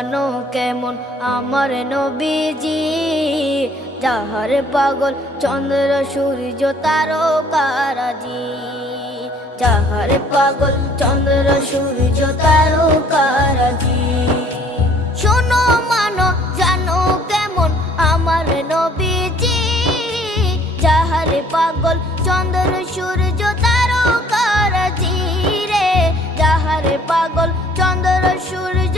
জানো কেমন আমার নবীজি, যাহার পাগল চন্দ্র সূর্য তারকারাজি, যাহার পাগল চন্দ্র সূর্য তারকারাজি। শোনো মানো জানো কেমন আমার নবীজি, যাহার পাগল চন্দ্র সূর্য তারকারাজি রে, যাহার পাগল চন্দ্র সূর্য